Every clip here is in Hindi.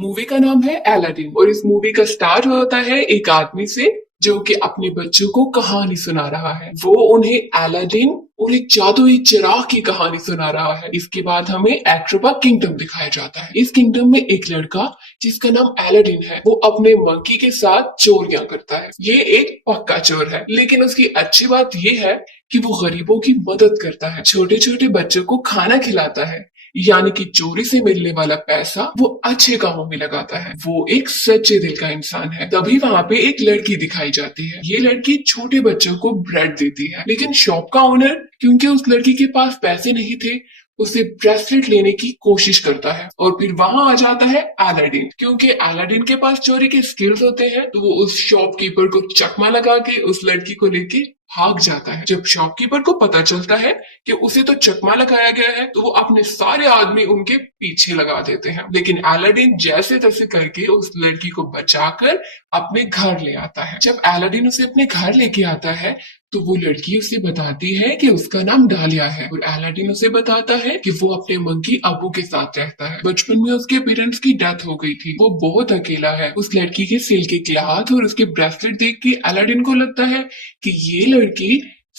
मूवी का नाम है अलादीन और इस मूवी का स्टार्ट होता है एक आदमी से जो कि अपने बच्चों को कहानी सुना रहा है। वो उन्हें अलादीन और एक जादुई चिराग की कहानी सुना रहा है। इसके बाद हमें एक्ट्रोबा किंगडम दिखाया जाता है। इस किंगडम में एक लड़का जिसका नाम अलादीन है, वो अपने मंकी के साथ चोरियां करता है। ये एक पक्का चोर है, लेकिन उसकी अच्छी बात ये है कि वो गरीबों की मदद करता है, छोटे छोटे बच्चों को खाना खिलाता है, यानी कि चोरी से मिलने वाला पैसा वो अच्छे कामों में लगाता है। वो एक सच्चे दिल का इंसान है। तभी वहाँ पे एक लड़की दिखाई जाती है। ये लड़की छोटे बच्चों को ब्रेड देती है, लेकिन शॉप का ओनर, क्योंकि उस लड़की के पास पैसे नहीं थे, उसे ब्रेसलेट लेने की कोशिश करता है। और फिर वहां आ जाता है अलादीन। क्योंकि अलादीन के पास चोरी के स्किल्स होते हैं, तो वो उस शॉपकीपर को चकमा लगा के उस लड़की को लेके भाग जाता है। जब शॉपकीपर को पता चलता है कि उसे तो चकमा लगाया गया है, तो वो अपने सारे आदमी उनके पीछे लगा देते हैं। लेकिन अलादीन जैसे तैसे करके उस लड़की को बचाकर अपने घर ले आता है। जब अलादीन उसे अपने घर लेके आता है, तो वो लड़की उसे बताती है कि उसका नाम डालिया है और अलादीन उसे बताता है कि वो अपने मंकी अबू के साथ रहता है। बचपन में उसके पेरेंट्स की डेथ हो गई थी, वो बहुत अकेला है। उस लड़की के सिल के क्लॉथ और उसके ब्रेसलेट देख के अलादीन को लगता है कि ये लड़की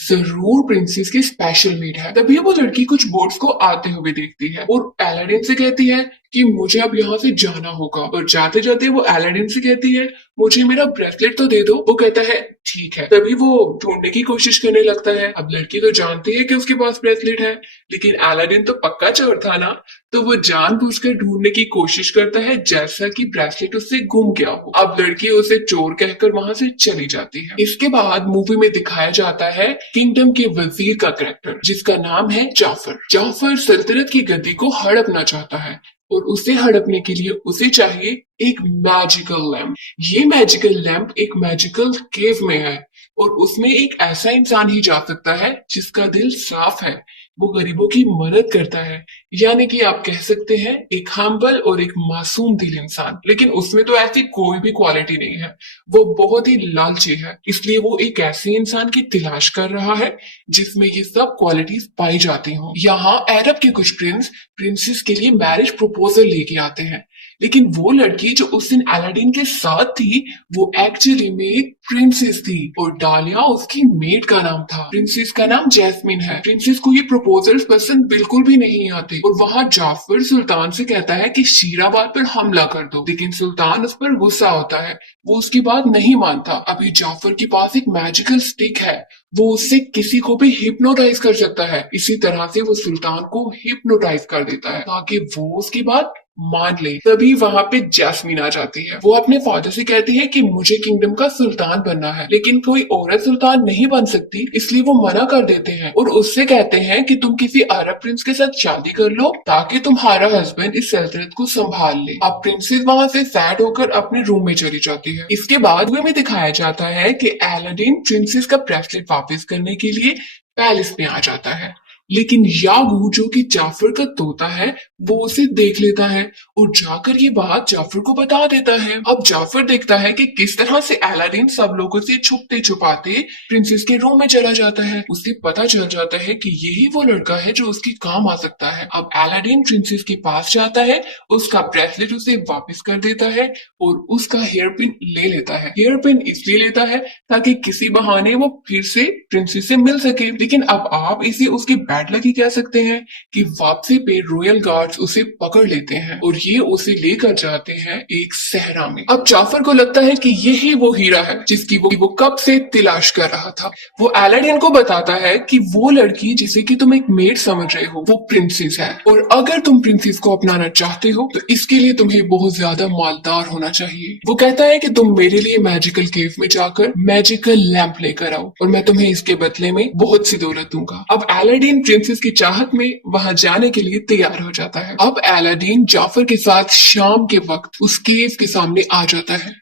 जरूर प्रिंसेस की स्पेशल मेड है। तभी वो लड़की कुछ बोट्स को आते हुए देखती है और अलादीन से कहती है कि मुझे अब यहाँ से जाना होगा। और जाते जाते वो अलादीन से कहती है, मुझे मेरा ब्रेसलेट तो दे दो। वो कहता है ठीक है। तभी वो ढूंढने की कोशिश करने लगता है। अब लड़की तो जानती है कि उसके पास ब्रेसलेट है, लेकिन अलादीन तो पक्का चोर था ना, तो वो जानबूझकर ढूंढने की कोशिश करता है जैसा कि ब्रेसलेट उससे गुम गया हो। अब लड़की उसे चोर कहकर वहां से चली जाती है। इसके बाद मूवी में दिखाया जाता है किंगडम के वजीर का कैरेक्टर, जिसका नाम है जाफर। जाफर सल्तनत की गद्दी को हड़पना चाहता है और उसे हड़पने के लिए उसे चाहिए एक मैजिकल लैम्प। ये मैजिकल लैम्प एक मैजिकल केव में है और उसमें एक ऐसा इंसान ही जा सकता है जिसका दिल साफ है, वो गरीबों की मदद करता है, यानी कि आप कह सकते हैं एक हम्बल और एक मासूम दिल इंसान। लेकिन उसमें तो ऐसी कोई भी क्वालिटी नहीं है, वो बहुत ही लालची है। इसलिए वो एक ऐसे इंसान की तलाश कर रहा है जिसमें ये सब क्वालिटीज पाई जाती हों। यहाँ अरब के कुछ प्रिंसेस के लिए मैरिज प्रपोजल लेके आते हैं, लेकिन वो लड़की जो उस दिन अलादीन के साथ थी, वो एक्चुअली में एक प्रिंसेस थी और डालिया उसकी मेड का नाम था। प्रिंसेस का नाम जैस्मिन है। प्रिंसेस को ये प्रपोजल्स पसंद बिल्कुल भी नहीं आते और वहां जाफर सुल्तान से कहता है कि शीराबाद पर हमला कर दो, लेकिन सुल्तान उस पर गुस्सा होता है, वो उसकी बात नहीं मानता। अभी जाफर के पास एक मैजिकल स्टिक है, वो उससे किसी को भी हिप्नोटाइज कर सकता है। इसी तरह से वो सुल्तान को हिप्नोटाइज कर देता है ताकि वो उसकी बात मान ले। तभी वहां पे जैस्मीन आ जाती है। वो अपने फादर से कहती है कि मुझे किंगडम का सुल्तान बनना है, लेकिन कोई औरत सुल्तान नहीं बन सकती, इसलिए वो मना कर देते हैं और उससे कहते हैं कि तुम किसी अरब प्रिंस के साथ शादी कर लो ताकि तुम्हारा हस्बैंड इस सल्तनत को संभाल ले। अब प्रिंसेस वहां से सैड होकर अपने रूम में चली जाती है। इसके बाद में दिखाया जाता है कि अलादीन प्रिंसेस का ब्रेसलेट वापस करने के लिए पैलेस में आ जाता है, लेकिन यागू जो कि जाफर का तोता है, वो उसे देख लेता है और जाकर ये बात जाफर को बता देता है। अब जाफर देखता है कि किस तरह से अलादीन सब लोगों से छुपते छुपाते प्रिंसेस के रूम में चला जाता है। उसे पता चल जाता है कि यही वो लड़का है जो उसके काम आ सकता है। अब अलादीन प्रिंसेस के पास जाता है, उसका ब्रेसलेट उसे वापस कर देता है और उसका हेयर पिन ले लेता है। हेयर पिन इसलिए लेता है ताकि किसी बहाने वो फिर से प्रिंसेस से मिल सके। लेकिन अब आप इसे उसकी बैड लकी कह सकते हैं कि वापसी पे रॉयल गार्ड्स उसे पकड़ लेते हैं और ये उसे लेकर जाते हैं एक सहरा में। अब जाफर को लगता है कि यही वो हीरा है जिसकी वो कब से तलाश कर रहा था। वो अलादीन को बताता है कि वो लड़की जिसे कि तुम एक मेड समझ रहे हो, वो प्रिंसेस है और अगर तुम प्रिंसेस को अपनाना चाहते हो तो इसके लिए तुम्हें बहुत ज्यादा मालदार होना चाहिए। वो कहता है कि तुम मेरे लिए मैजिकल केव में जाकर मैजिकल लैंप लेकर आओ और मैं तुम्हें इसके बदले में बहुत सी दौलत दूंगा। अब अलादीन प्रिंसेस की चाहत में वहां जाने के लिए तैयार हो जाता है। अब अलादीन जाफर के साथ शाम के वक्त उस केव के सामने आ जाता है।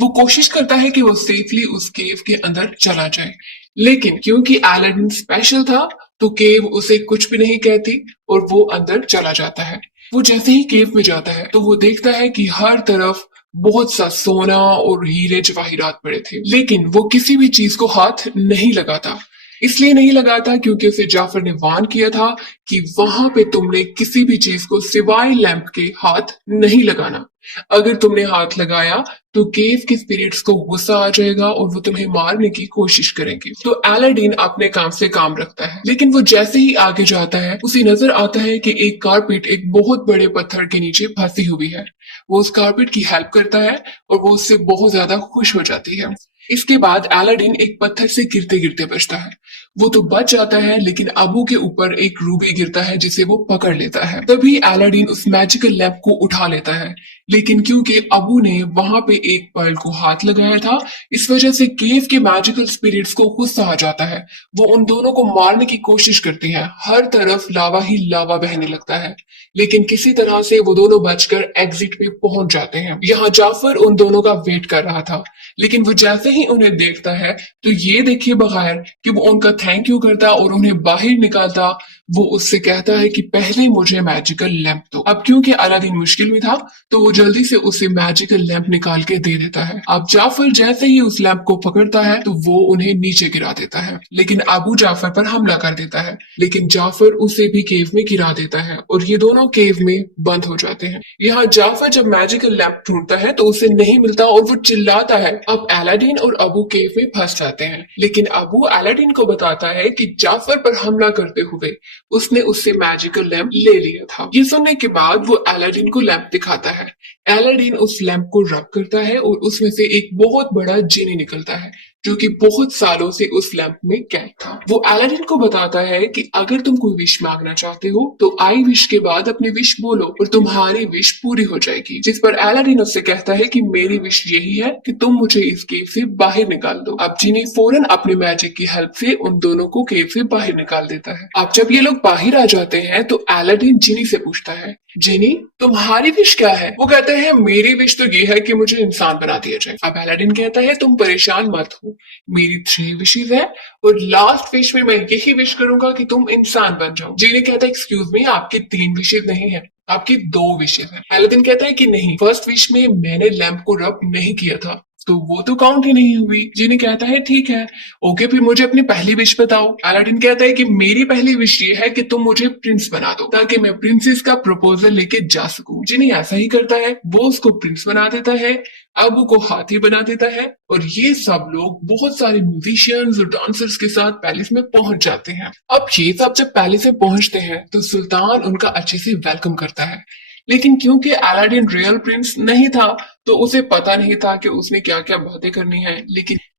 वो कोशिश करता है कि वो सेफली उस केव के अंदर चला जाए, लेकिन क्योंकि अलादीन स्पेशल था तो केव उसे कुछ भी नहीं कहती और वो अंदर चला जाता है। वो जैसे ही केव में जाता है तो वो देखता है कि हर तरफ बहुत सा सोना और हीरे जवाहिरात पड़े थे, लेकिन वो किसी भी चीज को हाथ नहीं लगाता। इसलिए नहीं लगाता क्योंकि उसे जाफर ने वार्न किया था कि वहां पे तुमने किसी भी चीज को सिवाय लैंप के हाथ नहीं लगाना। अगर तुमने हाथ लगाया तो केव के स्पिरिट्स को गुस्सा आ जाएगा और वो तुम्हें मारने की कोशिश करेंगे। तो अलादीन अपने काम से काम रखता है, लेकिन वो जैसे ही आगे जाता है उसे नजर आता है कि एक कारपेट एक बहुत बड़े पत्थर के नीचे फंसी हुई है। वो उस कारपेट की हेल्प करता है और वो उससे बहुत ज्यादा खुश हो जाती है। इसके बाद अलादीन एक पत्थर से गिरते गिरते बचता है। वो तो बच जाता है, लेकिन अबू के ऊपर एक रूबी गिरता है जिसे वो पकड़ लेता है। तभी अलादीन उस मैजिकल लैम्प को उठा लेता है, लेकिन क्योंकि अबू ने वहां पे एक पर्ल को हाथ लगाया था, इस वजह से केव के मैजिकल स्पिरिट्स को गुस्सा आ जाता है। वो उन दोनों को मारने की कोशिश करते हैं। हर तरफ लावा ही लावा बहने लगता है, लेकिन किसी तरह से वो दोनों बचकर एग्जिट पे पहुंच जाते हैं। यहाँ जाफर उन दोनों का वेट कर रहा था, लेकिन वो जैसे ही उन्हें देखता है तो ये देखिए बगैर कि वो उनका थैंक यू करता और उन्हें बाहर निकालता, वो उससे कहता है कि पहले मुझे मैजिकल लैंप दो। अब क्योंकि अलादीन मुश्किल में था तो वो जल्दी से उसे मैजिकल लैंप निकाल के दे देता है। अब जाफर जैसे ही उस लैंप को पकड़ता है तो वो उन्हें नीचे गिरा देता है, लेकिन अबू जाफर पर हमला कर देता है, लेकिन जाफर उसे भी केव में गिरा देता है और ये दोनों केव में बंद हो जाते हैं। यहाँ जाफर जब मैजिकल लैंप ढूंढता है तो उसे नहीं मिलता और वो चिल्लाता है। अब अलादीन और अबू केव में फंस जाते हैं, लेकिन अबू अलादीन को बताता है कि जाफर पर हमला करते हुए उसने उससे मैजिकल लैंप ले लिया था। ये सुनने के बाद वो अलादीन को लैंप दिखाता है। अलादीन उस लैंप को रब करता है और उसमें से एक बहुत बड़ा जिनी निकलता है जो कि बहुत सालों से उस लैंप में कैद था। वो अलादीन को बताता है कि अगर तुम कोई विश मांगना चाहते हो तो आई विश के बाद अपनी विश बोलो और तुम्हारी विश पूरी हो जाएगी। जिस पर अलादीन उससे कहता है कि मेरी विश यही है कि तुम मुझे इस केव से बाहर निकाल दो। अब जिनी फौरन अपने मैजिक की हेल्प से उन दोनों को केव से बाहर निकाल देता है। अब जब ये लोग बाहर आ जाते हैं तो अलादीन जिनी से पूछता है, जिनी तुम्हारी विश क्या है? वो कहते हैं मेरी विश तो ये है कि मुझे इंसान बना दिया जाए। अब अलादीन कहता है तुम परेशान मत हो, मेरी 3 विशेज है और लास्ट विश में मैं यही विश करूंगा कि तुम इंसान बन जाओ। जिनी कहता है एक्सक्यूज मी, आपकी 3 विशेज नहीं है, आपकी 2 विशेज है। अलादीन कहता है कि नहीं, फर्स्ट विश में मैंने लैंप को रब नहीं किया था तो वो तो काउंट ही नहीं हुई। जिनी कहता है ठीक है, ओके फिर मुझे अपनी पहली विश बताओ। अलादीन कहता है कि मेरी पहली विश ये है कि तुम मुझे प्रिंस बना दो ताकि मैं प्रिंसेस का प्रपोजल लेके जा सकूं। जिनी ऐसा ही करता है, वो उसको प्रिंस बना देता है, अबू को हाथी बना देता है और ये सब लोग बहुत सारे म्यूजिशियंस और डांसर्स के साथ पैलेस में पहुंच जाते हैं। अब ये सब जब पैलेस में पहुंचते हैं तो सुल्तान उनका अच्छे से वेलकम करता है, लेकिन क्योंकि अलादीन रियल प्रिंस नहीं था तो उसे पता नहीं था कि उसने क्या क्या बातें करनी है।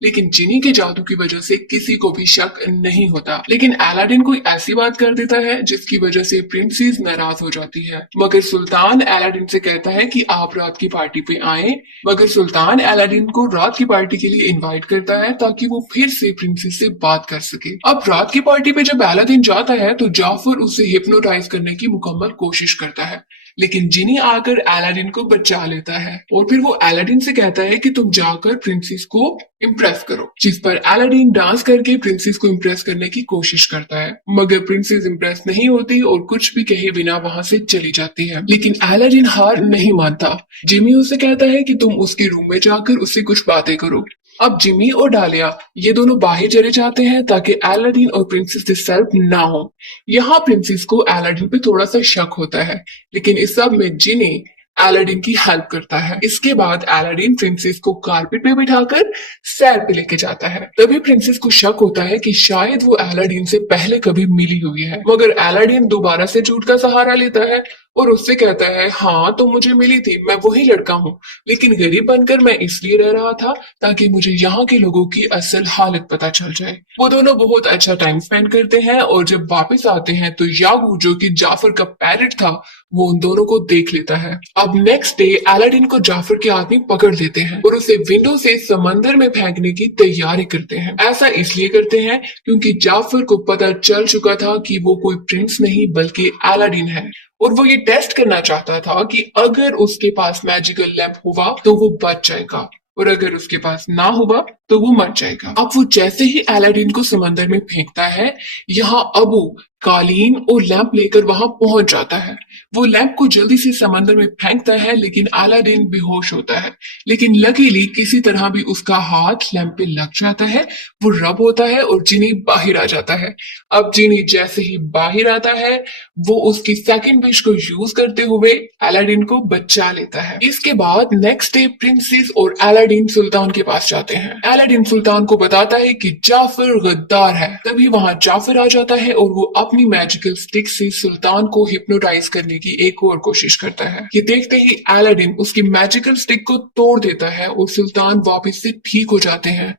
लेकिन जिनी के जादू की वजह से किसी को भी शक नहीं होता। लेकिन अलादीन कोई ऐसी बात कर देता है जिसकी वजह से प्रिंसेस नाराज हो जाती है। मगर सुल्तान अलादीन से कहता है कि आप रात की पार्टी पे आए। मगर सुल्तान अलादीन को रात की पार्टी के लिए इनवाइट करता है ताकि वो फिर से प्रिंसेस से बात कर सके। अब रात की पार्टी पे जब अलादीन जाता है तो जाफर उसे हिप्नोटाइज करने की मुकम्मल कोशिश करता है, लेकिन जिनी आकर अलादीन को बचा लेता है और फिर वो अलादीन से कहता है कि तुम जाकर प्रिंसेस को इम्प्रेस करो। जिस पर अलादीन डांस करके प्रिंसेस को इम्प्रेस करने की कोशिश करता है, मगर प्रिंसेस इम्प्रेस नहीं होती और कुछ भी कहे बिना वहां से चली जाती है। लेकिन अलादीन हार नहीं मानता। जिमी उसे कहता है कि तुम उसके रूम में जाकर उससे कुछ बातें करो। अब जिमी और डालिया ये दोनों बाहर चले जाते हैं ताकि अलादीन और प्रिंसेस डिस्टर्ब ना हो। यहाँ प्रिंसेस को अलादीन पे थोड़ा सा शक होता है, लेकिन इस सब में जिनी अलादीन की हेल्प करता है। इसके बाद अलादीन प्रिंसेस को कारपेट पे बिठाकर सैर पे लेके जाता है। तभी प्रिंसेस को शक होता है कि शायद वो अलादीन से पहले कभी मिली हुई है, मगर अलादीन दोबारा से झूठ का सहारा लेता है और उससे कहता है हाँ तो मुझे मिली थी, मैं वही लड़का हूँ, लेकिन गरीब बनकर मैं इसलिए रह रहा था ताकि मुझे यहाँ के लोगों की असल हालत पता चल जाए। वो दोनों बहुत अच्छा टाइम स्पेंड करते हैं और जब वापस आते हैं तो यागू जो कि जाफर का पैरट था वो उन दोनों को देख लेता है। अब नेक्स्ट डे अलादीन को जाफर के आदमी पकड़ लेते हैं और उसे विंडो से समंदर में फेंकने की तैयारी करते हैं। ऐसा इसलिए करते हैं क्योंकि जाफर को पता चल चुका था कि वो कोई प्रिंस नहीं बल्कि अलादीन है और वो ये टेस्ट करना चाहता था कि अगर उसके पास मैजिकल लैंप हुआ तो वो बच जाएगा और अगर उसके पास ना हुआ तो वो मर जाएगा। अब वो जैसे ही अलादीन को समंदर में फेंकता है, यहाँ अबू कालीन और लैंप लेकर वहां पहुंच जाता है। वो लैंप को जल्दी से समंदर में फेंकता है, लेकिन अलादीन बेहोश होता है। लेकिन लकीली किसी तरह भी उसका हाथ लैंप पे लग जाता है, वो रब होता है और जिनी बाहर आ जाता है। अब जिनी जैसे ही बाहर आता है, वो उसकी सेकंड विश को यूज करते हुए अलादीन को बचा लेता है। इसके बाद नेक्स्ट डे प्रिंसेस और अलादीन सुल्तान के पास जाते हैं। अलादीन सुल्तान को बताता है कि जाफर गद्दार है। तभी वहां जाफर आ जाता है और वो अपनी मैजिकल स्टिक से सुल्तान को हिप्नोटाइज करने की एक और कोशिश करता है। ये देखते ही अलादीन उसकी मैजिकल स्टिक को तोड़ देता है और सुल्तान वापस से ठीक हो जाते हैं।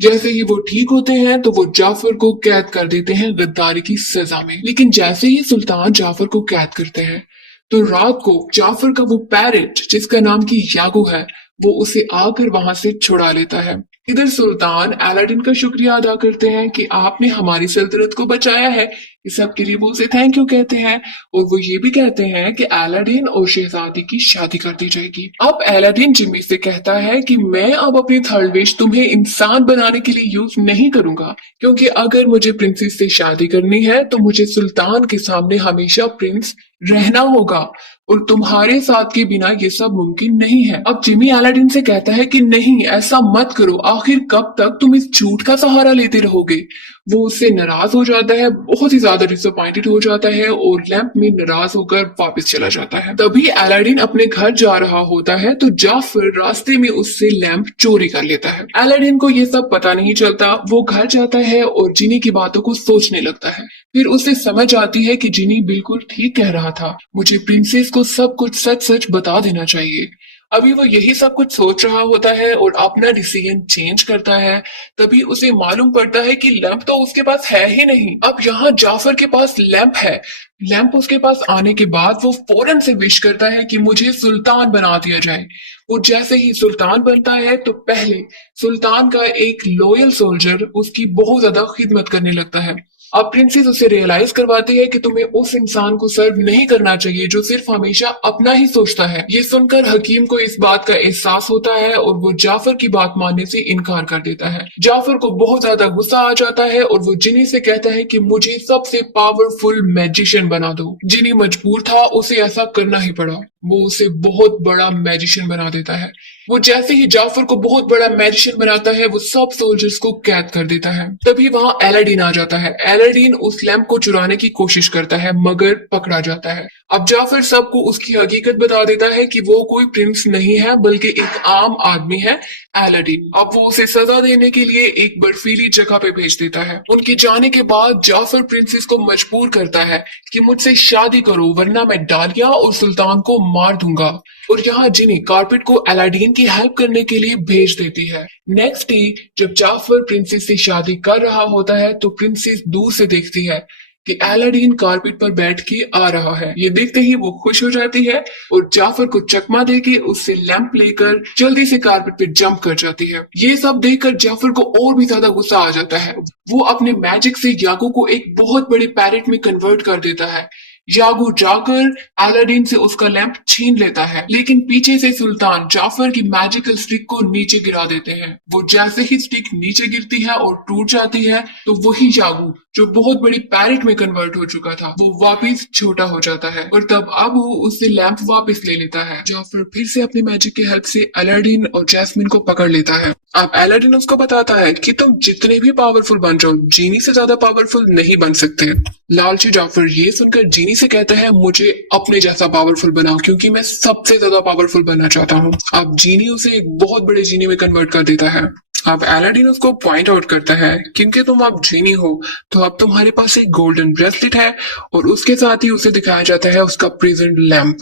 जैसे ही वो ठीक होते हैं तो वो जाफर को कैद कर देते हैं गद्दारी की सजा में। लेकिन जैसे ही सुल्तान जाफर को कैद करते हैं तो रात को जाफर का वो पैरेट जिसका नाम की यागो है, वो उसे आकर वहां से छुड़ा लेता है। इधर सुल्तान अलादीन का शुक्रिया अदा करते हैं कि आपने हमारी सल्तनत को बचाया है। इस सब के लिए वो उसे थैंक यू कहते हैं और वो ये भी कहते हैं कि अलादीन और शहजादी की शादी कर दी जाएगी। अब अलादीन जिमी से कहता है कि मैं अब अपनी थर्ड विश तुम्हें इंसान बनाने के लिए यूज नहीं करूंगा, क्योंकि अगर मुझे प्रिंसेस से शादी करनी है तो मुझे सुल्तान के सामने हमेशा प्रिंस रहना होगा और तुम्हारे साथ के बिना ये सब मुमकिन नहीं है। अब जिमी अलादीन से कहता है कि नहीं, ऐसा मत करो, आखिर कब तक तुम इस झूठ का सहारा लेते रहोगे। वो उससे नाराज हो जाता है, बहुत ही ज्यादा डिसअपॉइंटेड हो जाता है और लैंप में नाराज होकर वापस चला जाता है। तभी अलादीन अपने घर जा रहा होता है तो जाफर रास्ते में उससे लैंप चोरी कर लेता है। अलादीन को ये सब पता नहीं चलता। वो घर जाता है और जिनी की बातों को सोचने लगता है। फिर उसे समझ आती है कि जिनी बिल्कुल ठीक कह रहा था, मुझे प्रिंसेस को सब कुछ सच सच बता देना चाहिए। अभी वो यही सब कुछ सोच रहा होता है और अपना डिसीजन चेंज करता है। तभी उसे मालूम पड़ता है कि लैंप तो उसके पास है ही नहीं। अब यहाँ जाफर के पास लैंप है। लैंप उसके पास आने के बाद वो फौरन से विश करता है कि मुझे सुल्तान बना दिया जाए। वो जैसे ही सुल्तान बनता है तो पहले सुल्तान का एक लॉयल सोल्जर उसकी बहुत ज्यादा खिदमत करने लगता है। अब प्रिंसेस उसे रियलाइज करवाती है कि तुम्हें उस इंसान को सर्व नहीं करना चाहिए जो सिर्फ हमेशा अपना ही सोचता है। ये सुनकर हकीम को इस बात का एहसास होता है और वो जाफर की बात मानने से इनकार कर देता है। जाफर को बहुत ज्यादा गुस्सा आ जाता है और वो जिनी से कहता है कि मुझे सबसे पावरफुल मैजिशियन बना दो। जिनी मजबूर था, उसे ऐसा करना ही पड़ा। वो उसे बहुत बड़ा मैजिशियन बना देता है। वो जैसे ही जाफर को बहुत बड़ा मैजिशियन बनाता है, वो सब सोल्जर्स को कैद कर देता है। तभी वहां अलादीन आ जाता है। अलादीन उस लैंप को चुराने की कोशिश करता है मगर पकड़ा जाता है। अब जाफर सबको उसकी हकीकत बता देता है कि वो कोई प्रिंस नहीं है बल्कि एक आम आदमी है, अलादीन। अब वो उसे सजा देने के लिए एक बर्फीली जगह पे भेज देता है। उनके जाने के बाद जाफर प्रिंसेस को मजबूर करता है कि मुझसे शादी करो वरना मैं डालिया और सुल्तान को मार दूंगा। और यहाँ जिनी कारपेट को अलादीन की हेल्प करने के लिए भेज देती है। नेक्स्ट डे जब जाफर प्रिंसेस से शादी कर रहा होता है तो प्रिंसेस दूर से देखती है कि अलादीन कारपेट पर बैठ के आ रहा है। ये देखते ही वो खुश हो जाती है और जाफर को चकमा देके उससे लैंप लेकर जल्दी से कारपेट पे जंप कर जाती है। ये सब देखकर जाफर को और भी ज्यादा गुस्सा आ जाता है। वो अपने मैजिक से यागो को एक बहुत बड़े पैरेट में कन्वर्ट कर देता है। यागो जाकर अलादीन से उसका लैंप छीन लेता है, लेकिन पीछे से सुल्तान जाफर की मैजिकल स्टिक को नीचे गिरा देते हैं। वो जैसे ही स्टिक नीचे गिरती है और टूट जाती है तो वही यागो जो बहुत बड़ी पैरेट में कन्वर्ट हो चुका था वो वापस छोटा हो जाता है और तब अब वो उससे लैंप वापस ले लेता है। जाफर फिर से अपनी मैजिक की हेल्प से अलादीन और जैस्मिन को पकड़ लेता है। अब अलादीन उसको बताता है कि तुम जितने भी पावरफुल बन जाओ, जीनी से ज्यादा पावरफुल नहीं बन सकते। लालची जाफर ये सुनकर जीनी से कहता है मुझे अपने जैसा पावरफुल बनाओ क्योंकि मैं सबसे ज्यादा पावरफुल बनना चाहता हूँ। अब जीनी उसे एक बहुत बड़े जीनी में कन्वर्ट कर देता है। अब अलादीन उसको पॉइंट आउट करता है क्योंकि तुम अब जीनी हो तो अब तुम्हारे पास एक गोल्डन ब्रेसलेट है और उसके साथ ही उसे दिखाया जाता है उसका प्रेजेंट लैंप।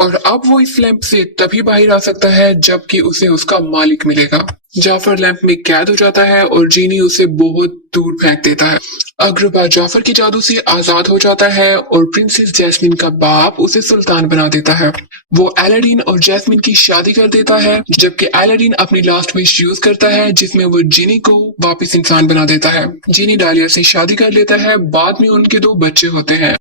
और अब वो इस लैंप से तभी बाहर आ सकता है जबकि उसे उसका मालिक मिलेगा। जाफर लैंप में कैद हो जाता है और जीनी उसे बहुत दूर फेंक देता है। अग्रबा जाफर की जादू से आजाद हो जाता है और प्रिंसेस जैस्मिन का बाप उसे सुल्तान बना देता है। वो अलादीन और जैस्मिन की शादी कर देता है जबकि अलादीन अपनी लास्ट विश यूज करता है जिसमें वो जीनी को वापस इंसान बना देता है। जीनी डालिया से शादी कर लेता है, बाद में उनके 2 बच्चे होते हैं।